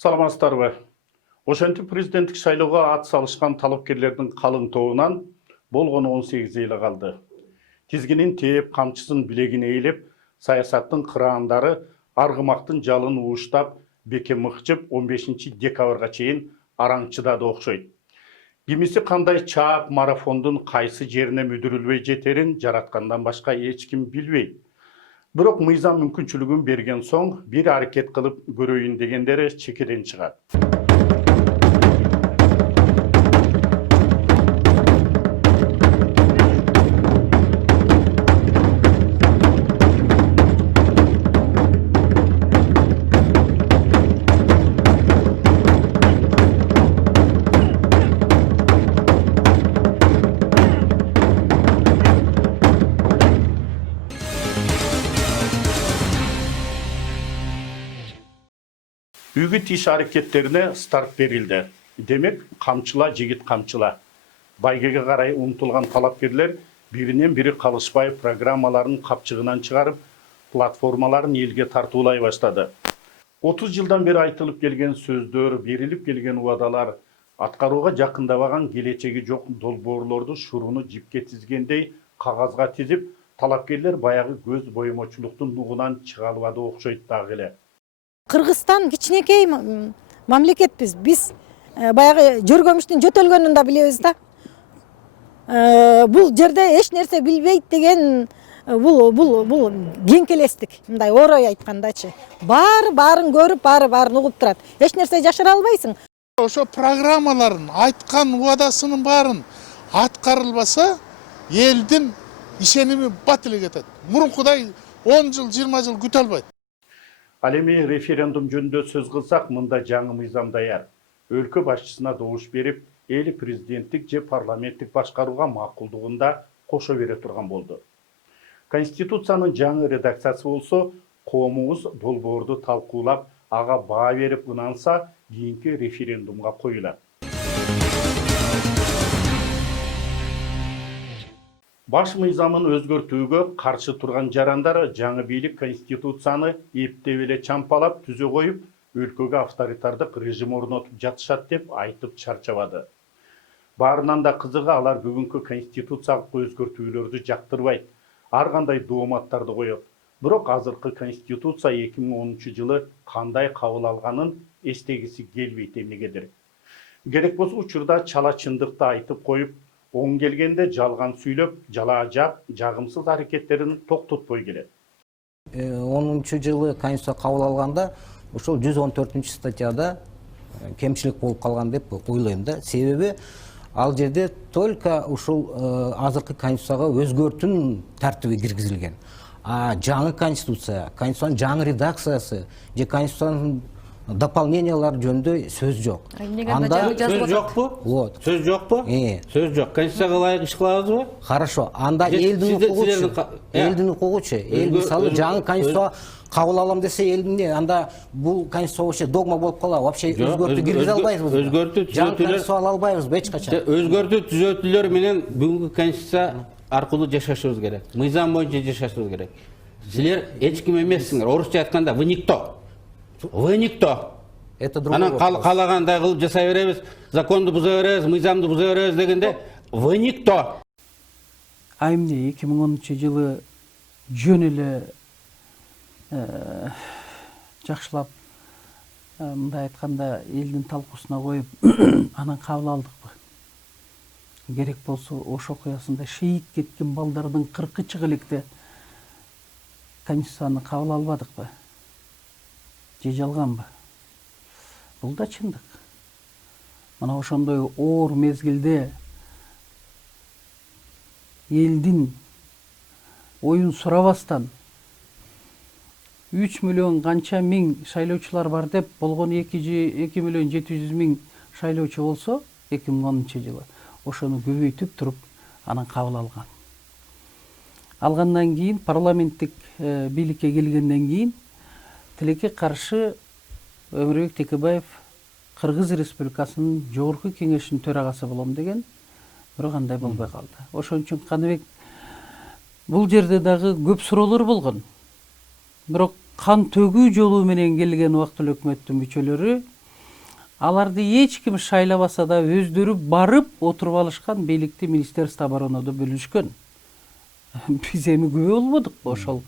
Саламатсыздарбы. Ошентип президенттик шайлоого ат салышкан талапкерлердин калың тобунан болгону 18 эле калды. Тизгинин тээп, камчысын билегине ээлеп, саясаттын кыраандары аргымактын жалын ууштап, беке мыкчып 15 декабрга чейин араңчыдады окшойт. Кимиси кандай чаап марафондун кайсы жерине мүдүрүлбөй жетерин жараткандан башка эч ким билбейт. Бирок мыйзам мүмкүнчүлүгүн берген соң бир аракет кылып көрөйүн дегендери чекеден чыгат. Үгіт иш аракеттерине старт берилди. Демек, камчыла жигит камчыла. Байгеге карай умтулган талапкерлер биринен бири калышпай программаларын капчыгынан чыгарып, платформаларын элге тартуулай баштады. 30 жылдан бери айтылып келген сөздөр, берилип келген убадалар, аткарууга жакындабаган келечеги жок долбоорлорду шуруну жипке тизгендей кагазга тизип, талапкерлер баягы көз боемочулуктун нугунан чыга албады окшойт дагы эле. Кыргызстан кичинекей мамлекетпиз. Биз баягы жөргөмүштүн жөтөлгөнүн да билебиз да. Бул жерде эч нерсе билбейт деген бул кеңкелестик. Мындай орой айткандачы. Баарын көрүп, баарын угуп турат. Эч нерсе жашыра албайсың. Ошо программаларын, айткан убадасынын баарын аткарылбаса, элдин ишеними бат эле кетет. Мурункудай 10 жыл, 20 жыл күтө албайт. Ал эми референдум жөнүндө сөз кылсак, мында жаңы мыйзам даяр. Өлкө башчысына добуш берип, эл президенттик же парламенттик башкарууга макулдугунда кошо бере турган болду. Конституциянын жаңы редакциясы болсо, коомубуз долбоорду талкуулап, ага баа берип ынанса, кийинки референдумга коюлат. Баш мыйзамын өзгөртүүгө каршы турган жарандар жаңы бийлик конституцияны эптеп эле чампалап түзө коюп, өлкөгө авторитардык режим орнотуп жатышат деп айтып чарчабады. Баарынан да кызыгы, алар бүгүнкү конституциялык өзгөртүүлөрдү жактырбайт, ар кандай дооматтарды коет. Бирок азыркы конституция 2010 жылы кандай кабыл алганын эстегиси келбейт эмнегедир. Керек болсо учурда чала чындыкты айтып коюп, оң келгенде жалган сүйлөп, жалаажак, жагымсыз аракеттерин токтотпой келет. 10 жылы Конституция кабыл алганда, ошол 114 статьяда кемчилик болуп калган деп ойлойм да. Себеби ал жерде только ушул азыркы Конституцияга өзгөртүүнүн тартиби киргизилген. А жаңы Конституциянын жаңы редакциясы же Конституциянын дополнениялар жөнүндө сөз жок. Анда сөз жокпу? Вот. Сөз жокпу? Сөз жок. Конституцияга ылайык иш кылабызбы? Хорошо. Анда элдин укугучу, эл мисалы жаңы Конституция кабыл алам десе элдин анда бул Конституция вообще догма болуп калат. Вообще өзгөртүү киргизе албайбыз. Өзгөртүү түзөтүүлөр ала албайбыз эч качан. Өзгөртүү түзөтүүлөр менен бүгүнкү Конституция аркылуу жашашыбыз керек. Мыйзам боюнча жашашыбыз керек. Силер эч ким эмессиңер. Орусча айтканда вы никто. Вы никто. Это другой вопрос. Калагандай кылып жасай беребиз, законду буза беребиз, мыйзамды буза беребиз дегенде вы никто. А эмне 2010 жылы жөн эле жакшылап мындай айтканда элдин талкуусуна коюп анан кабыл алдыкпы? Керек болсо ош окуясында шейит кеткен балдардын 40 чыгы электе Конституцияны кабыл албадыкпы? Же жалганбы? Бул да чындык. Мына ошондой оор мезгилде элдин оюн сурабастан 3 миллион канча миң шайлоочулар бар деп болгон 2 миллион 700 миң шайлоочу болсо 2010 жылы ошону көбөйтүп туруп анан кабыл алган. Алгандан кийин парламенттик бийликке келгенден кийин тилекке каршы Өмүрбек Текебаев Кыргыз Республикасынын Жогорку Кеңешинин төрагасы болом деген, бирок андай болбой калды. Ошон үчүн Каныбек бул жерде дагы көп суроолор болгон. Бирок кан төгүү жолу менен келген убактылуу өкмөттүн мүчөлөрү аларды эч ким шайлабаса да өздөрү барып отуруп алышкан бийликти Министерство оборонода бөлүшкөн. Биз эми күбө болбодук ошол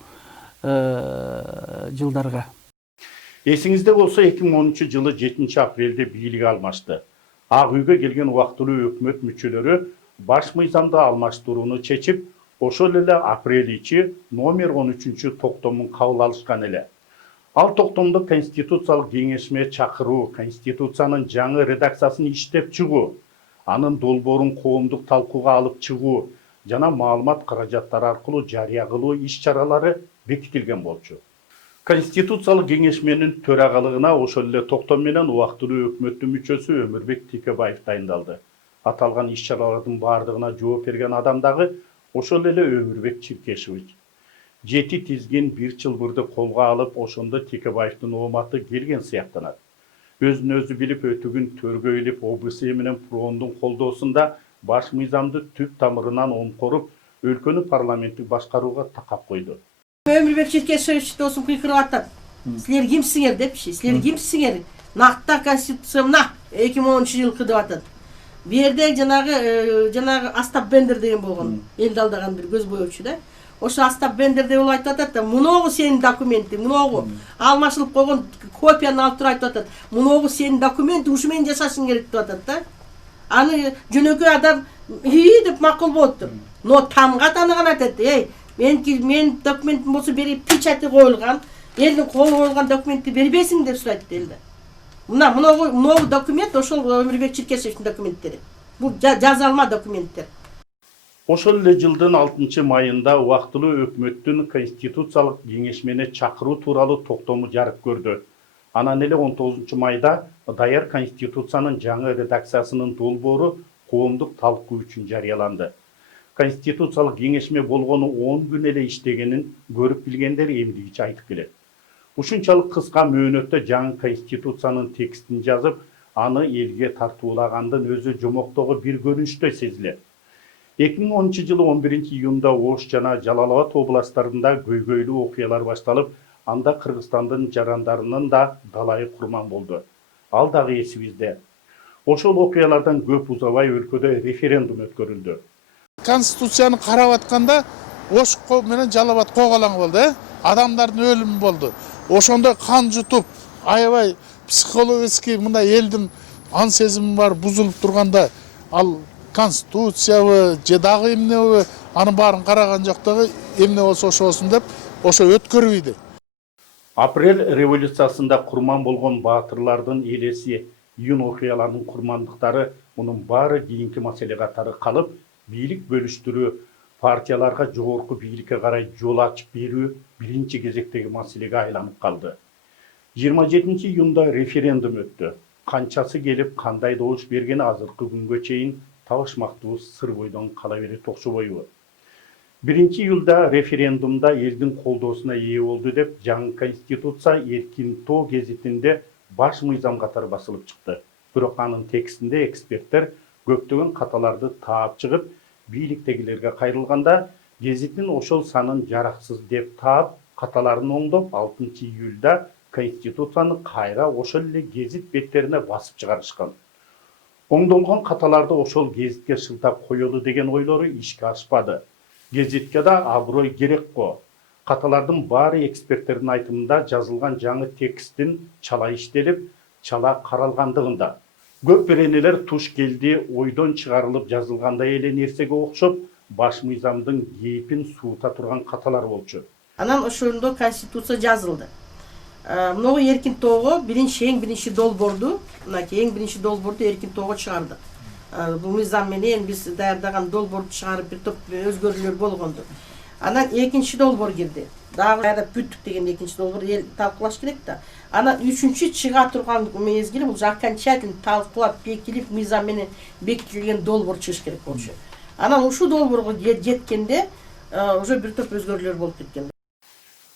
жылдарга. Есіңізде болса 2013 жылы 7 апрелде бийлик алмашты. Ак үйгө келген убактылуу өкмөт мүчөлөрү баш мыйзамды алмаштырууну чечип, ошол эле апрель ичи номер 13 токтомун кабыл алышкан эле. Ал токтомду Конституциялык кеңешме чакыруу, Конституциянын жаңы редакциясын иштеп чыгуу, анын долбоорун коомдук талкууга алып чыгуу жана маалымат каражаттары аркылуу жарыя кылуу иш-чаралары бекитилген болчу. Конституциялык кеңешменин төрагалыгына ошол эле токтом менен убактылуу өкмөттүн мүчөсү Өмүрбек Текебаев дайындалды. Аталган иш-чаралардын баардыгына жооп берген адам дагы ошол эле Өмүрбек Чиркешевич. 7 тизген бир чылбырды колго алып, ошондо Текебаевдин ооматы келген сыяктанат. Өзүн өзү билип өтүгүн төргө илип, ОБСЕ менен ПРООндун колдоосунда баш мыйзамды түп тамырынан оңкоруп, өлкөнү парламенттик башкарууга такап койду. Өмүрбек Чиркешевич досум кыйкырып атат. Силер кимсиңер депчи, силер кимсиңер? Накта Конституция мына 2010 жылкы деп атат. Бу жерде жанагы Астап Бендер деген болгон, элди алдаган бир көз боечу да. Ошо Астап Бендер деп айтып атат да, муногу сенин документиң, муногу алмашылып койгон копияны алып туруп айтып атат. Муногу сенин документиң, ушу менен жашашың керек деп атат да. Аны жөнөкөй адам деп макул болуптур. Но тамга таныган атат, мен документим болсо берип печати коюлган, элдин колу коюлган документти бербесиң деп сурайт элди. Мына документ ошол Өмүрбек Чиркешевичтин документтери. Бул жазалма документтер. Ошол эле жылдын 6 майында убактылуу өкмөттүн Конституциялык кеңешмени чакыруу тууралуу токтому жарык көрдү. Анан эле 19 майда даяр Конституциянын жаңы редакциясынын долбоору коомдук талкуу үчүн жарыяланды. Конституциялык кеңешме болгону 10 күн эле иштегенин көрүп билгендер эмдигиче айтып келет. Ушунчалык кыска мөөнөттө жаңы Конституциянын текстин жазып, аны элге тартуулагандын өзү жомоктогу бир көрүнүштөй сезилет. 2010 жылы 11 июнда Ош жана Жалал-Абад областарында көйгөйлүү окуялар башталып, анда Кыргызстандын жарандарынын да далайы курман болду. Ал дагы эсибизде. Ошол окуялардан көп узабай өлкөдө референдум өткөрүлдү. Конституцияны карап атканда Ош менен Жалал-Абад коголаң болду, адамдардын өлүмү болду. Ошондой кан жутуп, аябай психологический мындай элдин ан сезими бар бузулуп турганда, ал Конституциябы, же дагы эмнеби, анын баарын караган жок дагы эмне болсо ошосун деп, ошо өткөрбөйдү. Апрель революциясында курман болгон баатырлардын элеси, июнь окуяларынын курмандыктары мунун баары кийинки маселе катары калып, бийлик бөлүштүрүү, партияларга жогорку бийликке карай жол ачып берүү биринчи кезектеги маселеге айланып калды. 27 июнда референдум өттү. Канчасы келип, кандай добуш бергени азыркы күнгө чейин табышмактуу сыр бойдон кала берет окшобойбу. 1 июлда референдумда элдин колдоосуна ээ болду деп жаңы Конституция Эркин Тоо гезитинде баш мыйзам катары басылып чыкты. Бирок анын текстинде эксперттер көптөгөн каталарды таап чыгып, бийликтегилерге кайрылганда гезиттин ошол санын жараксыз деп таап, каталарын оңдоп 6 июлда Конституцияны кайра ошол эле гезит беттерине басып чыгарышкан. Оңдолгон каталарды ошол гезитке шылтап коелу деген ойлору ишке ашпады. Гезитке да аброй керек го. Каталардын баары эксперттердин айтымында жазылган жаңы текстин чала иштелип, чала каралгандыгында. Көп беренелер туш келди, ойдон чыгарылып жазылгандай эле нерсеге окшоп, баш мыйзамдын кейпин суута турган каталар болчу. Анан ошондо Конституция жазылды. Много Эркин Тоого биринчи долбоорду, мынакей биринчи долбоорду Эркин Тоого чыгардык. Бул мыйзам менен биз даярдаган долбоорду чыгарып бир топ өзгөрүүлөр болгонду. Анан экинчи долбоор кирди. Дагы даярдап бүттүк деген экинчи долбоор эл талкуулаш керек да. Анан үчүнчү чыга турган мезгили бул окончательно талкуулап бекилип мыйзам менен бекитилген долбоор чыгыш керек болчу. Анан ушул долбоорго жеткенде уже бир топ өзгөрүүлөр болуп кеткен.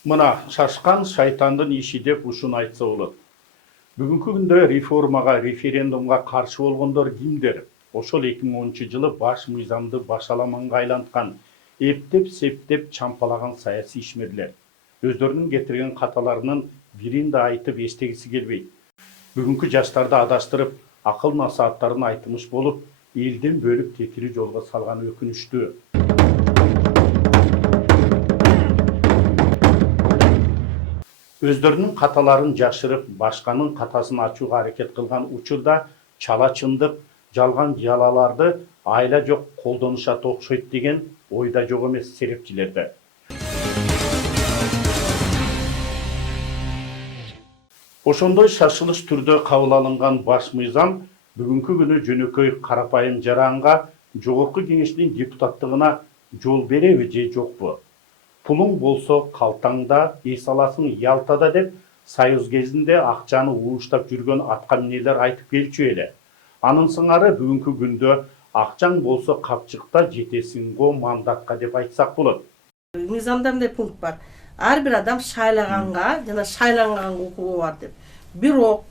Мына шашкан шайтандын иши деп ушуну айтса болот. Бүгүнкү күндө реформага, референдумга каршы болгондор кимдер? Ошол 2010 жылы баш мыйзамды башаламанга айланткан, эптеп-септеп чампалаган саясий ишмерлер. Өздөрүнүн кетирген каталарынын бирин да айтып эстегиси келбейт. Бүгүнкү жаштарды адаштырып, акыл насааттарын айтымыш болуп, элден бөлүп тетири жолго салган өкүнүчтүү. Өздөрүнүн каталарын жашырып, башканын катасын ачууга аракет кылган учурда чала чындык, жалган жалаларды айла жок колдонушат окшойт деген ойда жок эмес серепчилерде. Ошондой шашылыш түрдө кабыл алынган баш мыйзам бүгүнкү күнү жөнөкөй карапайым жаранга жогорку кеңештин депутаттыгына жол береби же жокпу? Пулуң болсо калтаңда, эс аласың Ялтада деп Союз кезинде акчаны ууштап жүргөн аткаминелер айтып келчү эле. Анын сыңары бүгүнкү күндө акчаң болсо капчыкта жетесиң го мандатка деп айтсак болот. Мыйзамда мындай пункт бар. Ар бир адам шайлаганга жана шайланганга укугу бар деп. Бирок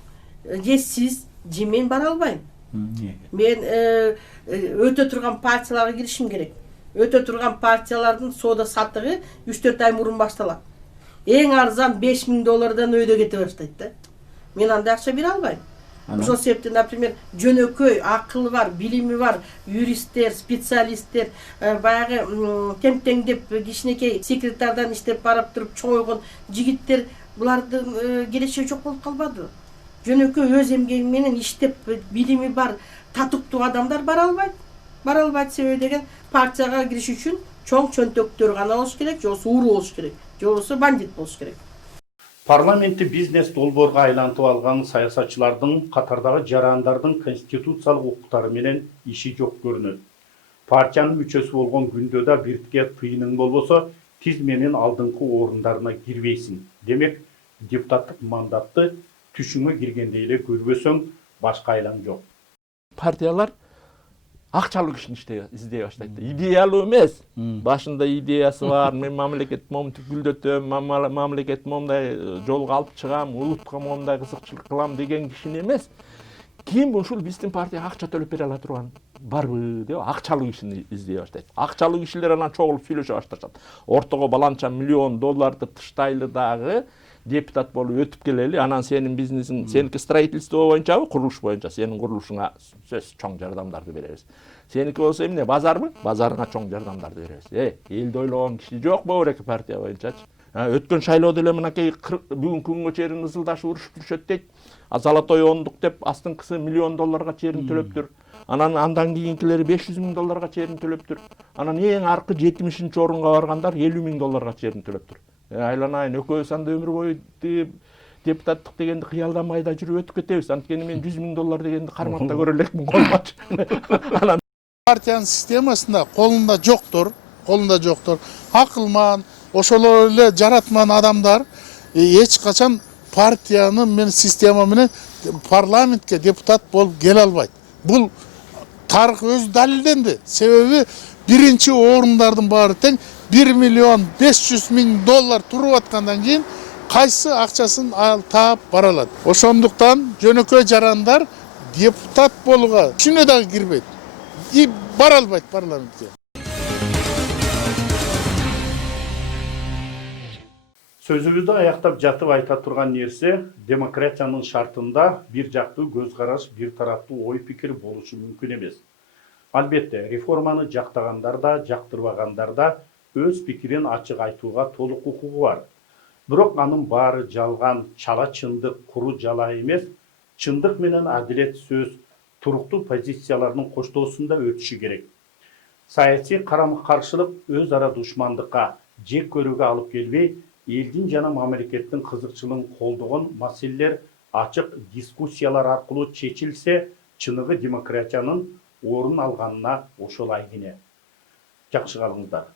же сиз же мен бара албайм. Мен өтө турган партияларга киришим керек. Өтө турган партиялардын соода саттыгы 3-4 ай мурун башталат. Эң арзан $5000 өйдө кете баштайт да. Мен андай акча бере албайм. Ошол себептен, например, жөнөкөй акылы бар, билими бар, юристтер, специалисттер, баягы темтеңдеп кичинекей секретардан иштеп барып туруп чоңойгон жигиттер, булардын келечеги жок болуп калбады. Жөнөкөй өз эмгеги менен иштеп, билими бар, татыктуу адамдар бара албайт. Бара албайт себеби деген партияга кириш үчүн чоң чөнтөктөр гана болуш керек, же болбосо уру болуш керек, же болбосо бандит болуш керек. Парламентти бизнес долбоорго айлантып алган саясатчылардын катардагы жарандардын конституциялык укуктары менен иши жок көрүнөт. Партиянын мүчөсү болгон күндө да биртке тыйының болбосо, тиз менен алдыңкы орундарына кирбейсиң. Демек, депутаттык мандатты түшүңө киргенде эле көрбөсөң, башка айлаң жок. Партиялар акчалуу кишини издей баштайт. Идеялуу эмес. Башында идеясы бар, мен мамлекет момунтип гүлдөтөм, мамлекет момундай жолго алып чыгам, улутка момундай кызыкчылык кылам деген кишини эмес. Ким ушул биздин партияга акча төлөп бере ала турган барбы деп акчалуу кишини издей баштайт. Акчалуу кишилер анан чогулуп сүйлөшө башташат. Ортого баланча $1 миллион тыштайлы дагы депутат болуп өтүп келели, анан сенин бизнесиң, сеники строительство боюнчабы, курулуш боюнча, сенин курулушуңа сөз чоң жардамдарды беребиз. Сеники болсо эмне, базарбы? Базарыңа чоң жардамдарды беребиз. Элди ойлогон киши жок могу эки партия боюнчачы. Өткөн шайлоодо эле мынакей бүгүнкү күнгө чейин ызылдашып урушуп жүрүшөт дейт. Золотой ондук деп астыңкысы $1 миллион чейин төлөптүр. Андан кийинкилери $500,000 чейин төлөптүр. Анан эң аркы 70-чи орунга баргандар $50 миң чейин төлөптүр. Айланайын, экөөбүз анда өмүр бою депутаттык дегенди кыялдамай да жүрүп өтүп кетебиз. Анткени мен $100 миң дегенди кармакта көрө элекмин колмачы. Анан партиянын системасында колунда жоктур. Акылман, ошолор эле жаратман адамдар эч качан партиянын мен система менен парламентке депутат болуп келе албайт. Бул тарых өзү далилденди. Себеби биринчи орундардын баары тең $1,5 миң туруп аткандан кийин кайсы акчасын таап бара алат. Ошондуктан жөнөкөй жарандар депутат болууга түшүнө дагы кирбейт. И бара албайт парламентке. Сөзүбүздү аяктап жатып айта турган нерсе, демократиянын шартында бир жактуу көз караш, бир тараптуу ой пикир болушу мүмкүн эмес. Албетте, реформаны жактагандар да, жактырбагандар да өз пикирин ачык айтууга толук укугу бар. Бирок анын баары жалган, чала чындык, куру жала эмес, чындык менен адилет сөз, туруктуу позициялардын коштоосунда өтүшү керек. Саясий карама-каршылык өз ара душмандыкка, жек көрүүгө алып келбей, элдин жана мамлекеттин кызыкчылыгын колдогон маселелер ачык дискуссиялар аркылуу чечилсе, чыныгы демократиянын орун алганына ошол айгине. Жакшы калыңыздар.